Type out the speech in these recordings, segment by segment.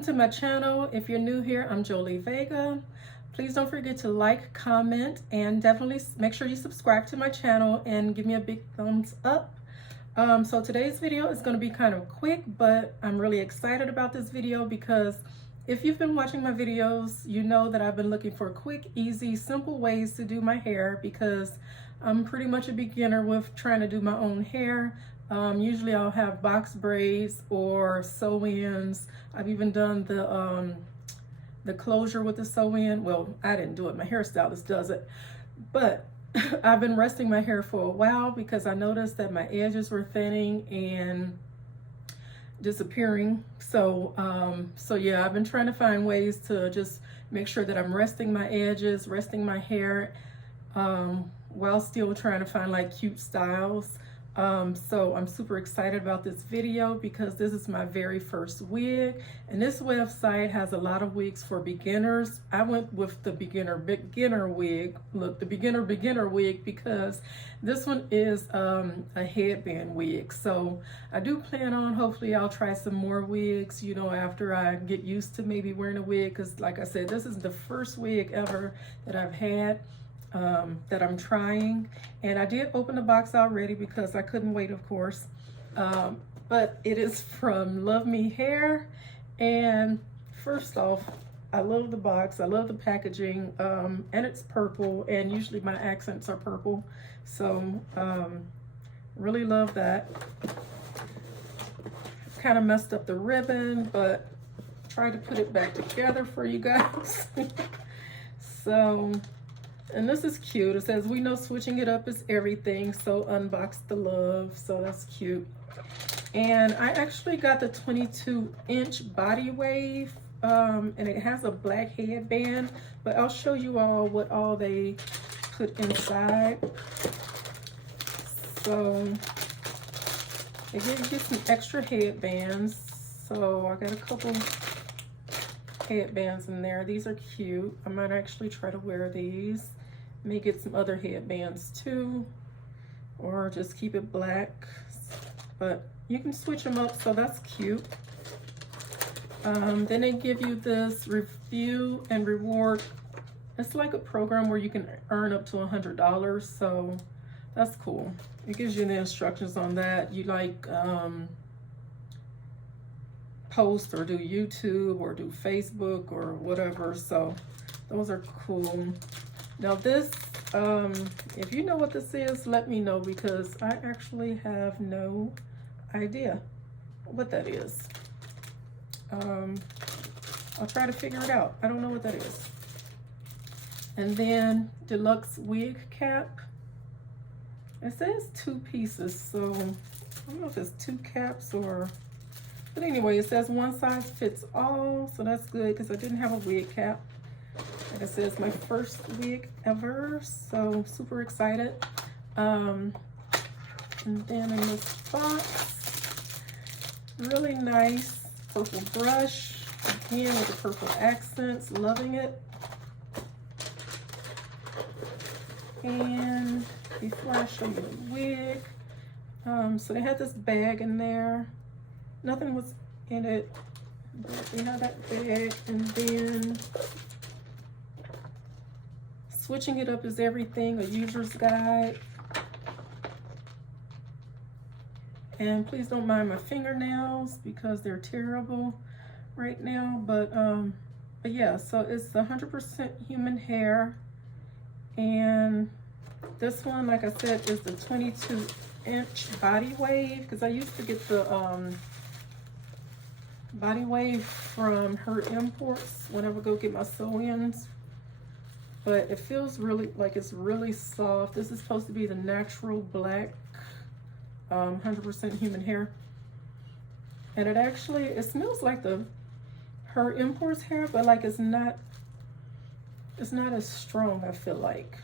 Welcome to my channel. If you're new here, I'm Jolie Vega. Please don't forget to like, comment, and definitely make sure you subscribe to my channel and give me a big thumbs up. So today's video is going to be kind of quick, but I'm really excited about this video because if you've been watching my videos, you know that I've been looking for quick, easy, simple ways to do my hair because I'm pretty much a beginner with trying to do my own hair. Usually I'll have box braids or sew-ins. I've even done the closure with the sew-in. Well, I didn't do it, my hairstylist does it. But I've been resting my hair for a while because I noticed that my edges were thinning and disappearing. So yeah, I've been trying to find ways to just make sure that I'm resting my edges, resting my hair, while still trying to find like cute styles. So I'm super excited about this video because this is my very first wig, and this website has a lot of wigs for beginners. I went with the beginner wig. Look, the beginner wig, because this one is a headband wig. So I do plan on, hopefully I'll try some more wigs, you know, after I get used to maybe wearing a wig, because like I said, this is the first wig ever that I've had. That I'm trying, and I did open the box already because I couldn't wait, of course. But it is from Luvme Hair, and first off, I love the box, I love the packaging, and it's purple, and usually my accents are purple, so really love that. Kind of messed up the ribbon, but tried to put it back together for you guys. So, and this is cute. It says, "We know switching it up is everything, so unbox the love." So that's cute. And I actually got the 22-inch body wave, and it has a black headband, but I'll show you all what all they put inside. So they give you some extra headbands. So I got a couple headbands in there. These are cute. I might actually try to wear these. May get some other headbands too, or just keep it black, but you can switch them up, so that's cute. Then they give you this review and reward. It's like a program where you can earn up to $100, so that's cool. It gives you the instructions on that. You like post or do YouTube or do Facebook or whatever, so those are cool. Now this, if you know what this is, let me know, because I actually have no idea what that is. I'll try to figure it out. I don't know what that is. And then deluxe wig cap. It says 2 pieces, so I don't know if it's 2 caps or, but anyway, it says one size fits all, so that's good because I didn't have a wig cap. Like I said, it's my first wig ever, so super excited. And then in this box, really nice purple brush, again with the purple accents, loving it. And before I show you the wig, so they had this bag in there. Nothing was in it, but they had that bag, and then switching it up is everything, a user's guide. And please don't mind my fingernails because they're terrible right now, but yeah, so it's 100% human hair. And this one, like I said, is the 22-inch body wave, because I used to get the body wave from her imports whenever I go get my sew-ins. But it feels really like it's really soft. This is supposed to be the natural black 100% human hair, and it smells like her imports hair, but like it's not as strong, I feel like.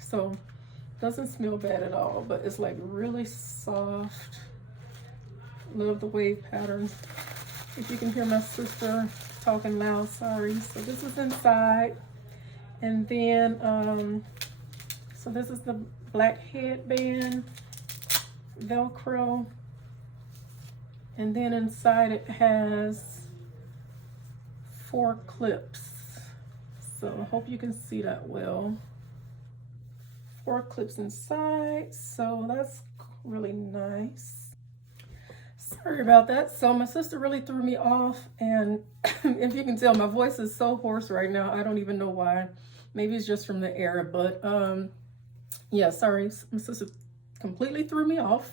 So doesn't smell bad at all, but it's like really soft. Love the wave patterns. If you can hear my sister talking loud, sorry. So this is inside. And then, so this is the black headband, Velcro. And then inside it has 4 clips. So I hope you can see that well. 4 clips inside, so that's really nice. Sorry about that. So my sister really threw me off, and if you can tell, my voice is so hoarse right now. I don't even know why. Maybe it's just from the air, but yeah, sorry, my sister completely threw me off.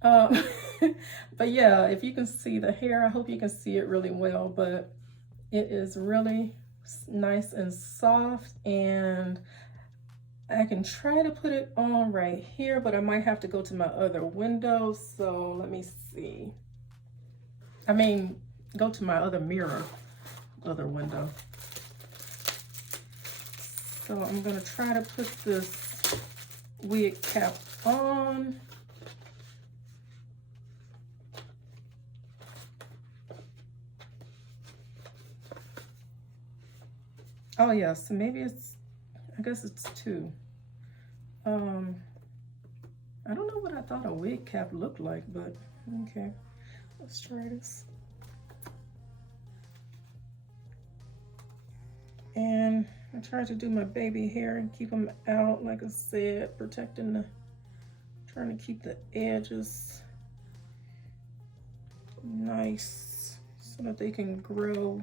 But yeah, if you can see the hair, I hope you can see it really well, but it is really nice and soft, and I can try to put it on right here, but I might have to go to my other window. So let me see. I mean, go to my other mirror, other window. So I'm gonna try to put this wig cap on. Oh yeah, so maybe it's, I guess it's 2. I don't know what I thought a wig cap looked like, but okay, let's try this. And I tried to do my baby hair and keep them out, like I said, protecting the, trying to keep the edges nice so that they can grow.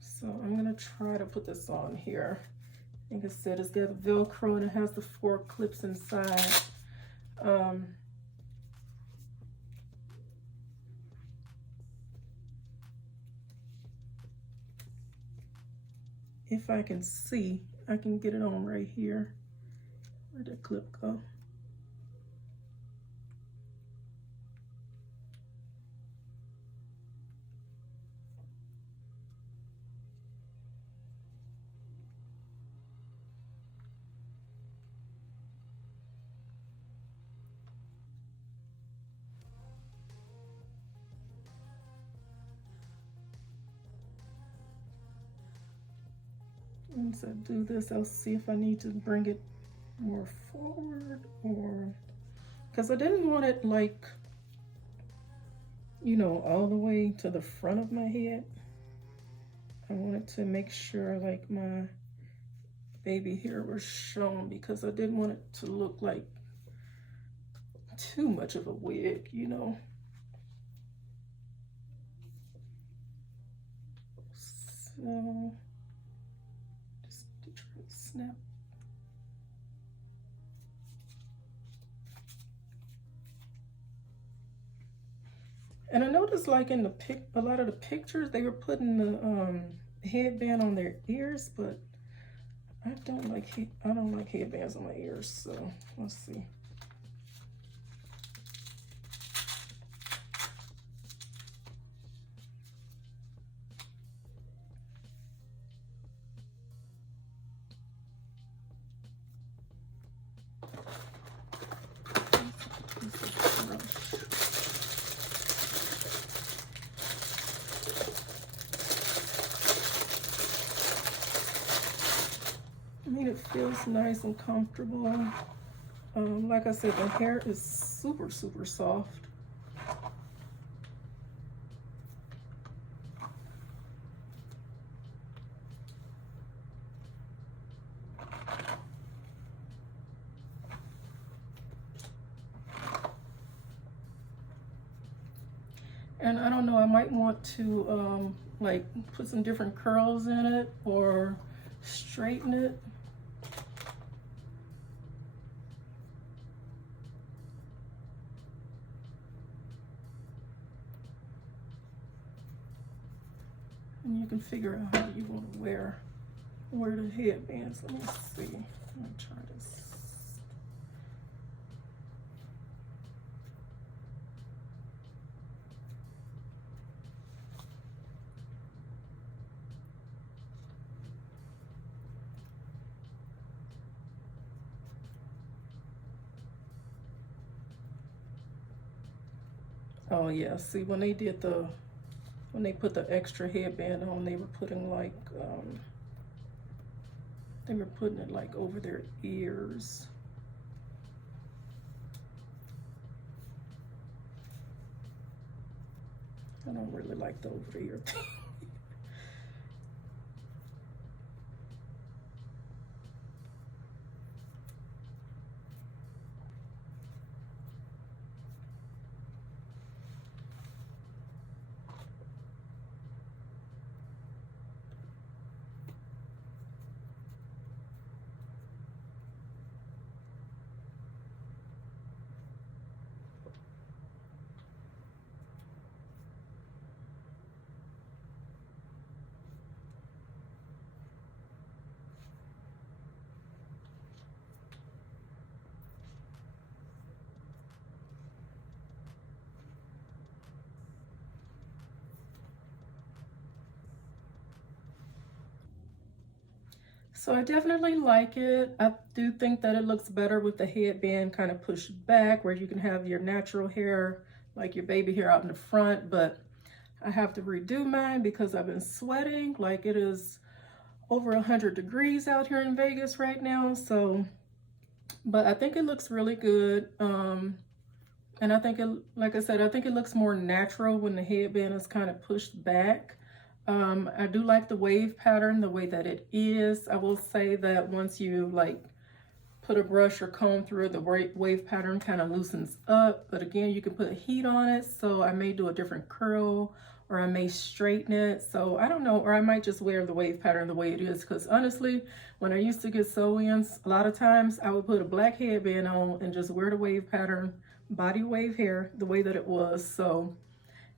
So I'm gonna try to put this on here. Like I said, it's got Velcro and it has the 4 clips inside. If I can see, I can get it on right here. Where'd that clip go? Once I do this, I'll see if I need to bring it more forward, or because I didn't want it like, you know, all the way to the front of my head. I wanted to make sure like my baby hair was shown, because I didn't want it to look like too much of a wig, you know. So just to try to snap. And I noticed like in the a lot of the pictures, they were putting the headband on their ears, but I don't like headbands on my ears, so let's see. I mean, it feels nice and comfortable. Like I said, the hair is super, super soft. And I don't know, I might want to like put some different curls in it or straighten it. And you can figure out how you want to wear the headbands. Let me see. Let me try this. Oh yeah, see, when they put the extra headband on, they were putting like, they were putting it like over their ears. I don't really like the over the ear thing. So I definitely like it. I do think that it looks better with the headband kind of pushed back, where you can have your natural hair, like your baby hair, out in the front. But I have to redo mine because I've been sweating. Like, it is over 100 degrees out here in Vegas right now. So, but I think it looks really good. And I think it, like I said, I think it looks more natural when the headband is kind of pushed back. I do like the wave pattern, the way that it is. I will say that once you like put a brush or comb through it, the wave pattern kind of loosens up. But again, you can put heat on it. So I may do a different curl, or I may straighten it. So I don't know, or I might just wear the wave pattern the way it is. Because honestly, when I used to get sew-ins, a lot of times I would put a black headband on and just wear the wave pattern, body wave hair the way that it was. So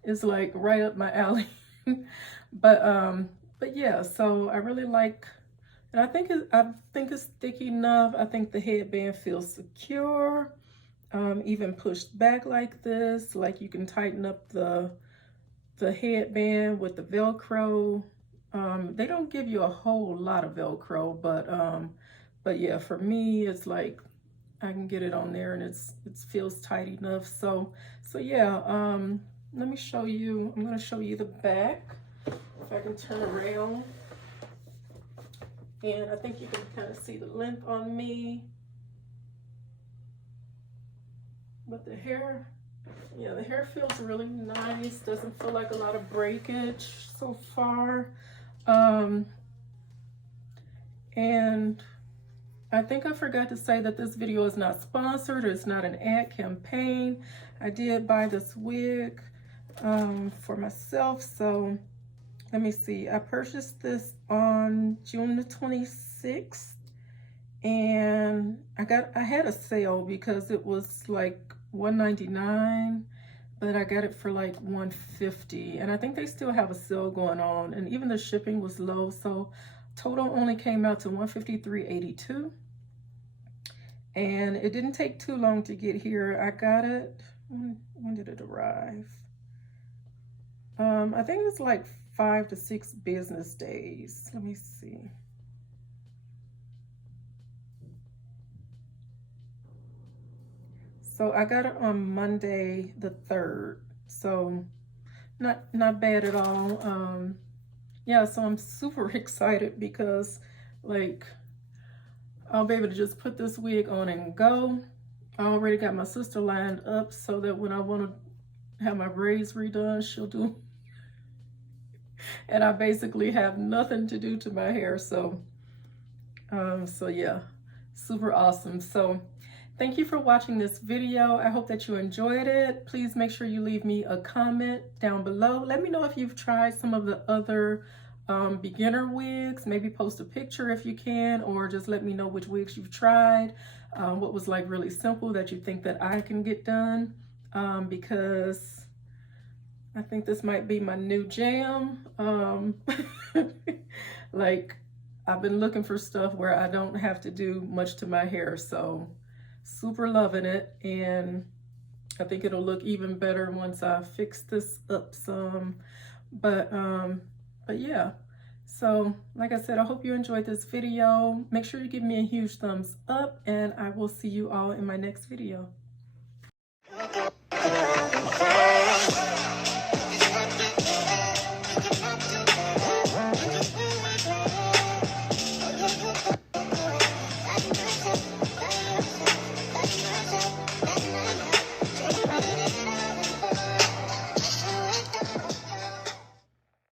it's like right up my alley. But yeah, so I really like, and I think it's thick enough. I think the headband feels secure, even pushed back like this. Like, you can tighten up the headband with the Velcro. They don't give you a whole lot of Velcro, but yeah, for me, it's like I can get it on there and it feels tight enough. So yeah, let me show you. I'm going to show you the back. If I can turn around, and I think you can kind of see the length on me. But the hair, yeah, the hair feels really nice. Doesn't feel like a lot of breakage so far. And I think I forgot to say that this video is not sponsored. It's not an ad campaign. I did buy this wig for myself. So let me see. I purchased this on June the 26th. And I had a sale because it was like $199, but I got it for like $150. And I think they still have a sale going on, and even the shipping was low, so total only came out to $153.82. And it didn't take too long to get here. I got it, when did it arrive? I think it's like 5 to 6 business days. Let me see. So I got it on Monday the 3rd. So not bad at all. Yeah, so I'm super excited because, like, I'll be able to just put this wig on and go. I already got my sister lined up so that when I want to have my braids redone, she'll do. And I basically have nothing to do to my hair. So yeah, super awesome. So thank you for watching this video. I hope that you enjoyed it. Please make sure you leave me a comment down below. Let me know if you've tried some of the other beginner wigs. Maybe post a picture if you can, or just let me know which wigs you've tried. What was like really simple that you think that I can get done, because I think this might be my new jam. Like, I've been looking for stuff where I don't have to do much to my hair, so super loving it. And I think it'll look even better once I fix this up some. But yeah, so like I said, I hope you enjoyed this video. Make sure you give me a huge thumbs up, and I will see you all in my next video.